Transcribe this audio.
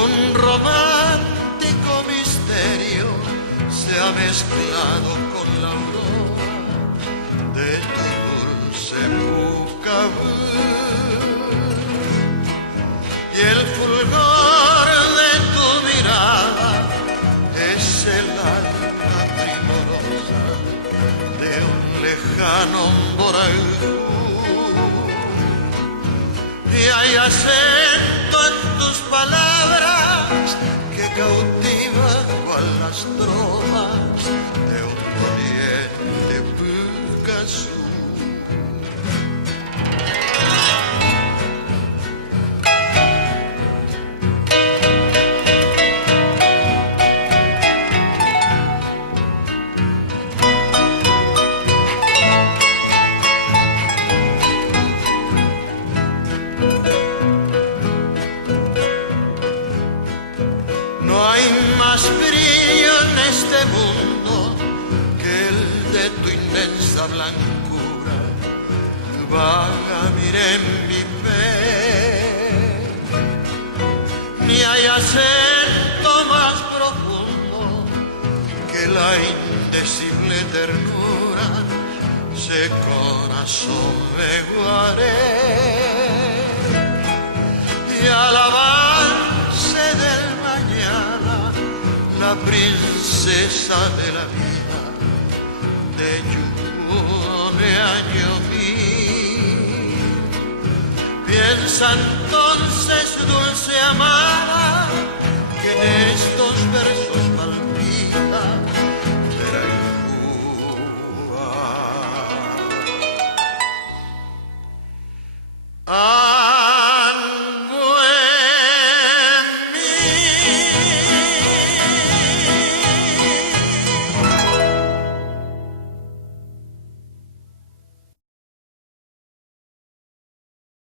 Un romántico misterio se ha mezclado con la aurora de tu dulce Pucabú, y el fulgor de tu mirada es el alma primorosa de un lejano Moraú. Y hay acento en tus palabras que cautiva cual las trovas de un poniente Picasso. No hay más brillo en este mundo que el de tu inmensa blancura. Vaga miré en mi pecho, ni hay acento más profundo que la indecible ternura. Se corazón me guaré y alabanza del mañana, la princesa de la vida de Yune año mil. Piensa entonces, dulce amada, que en estos versos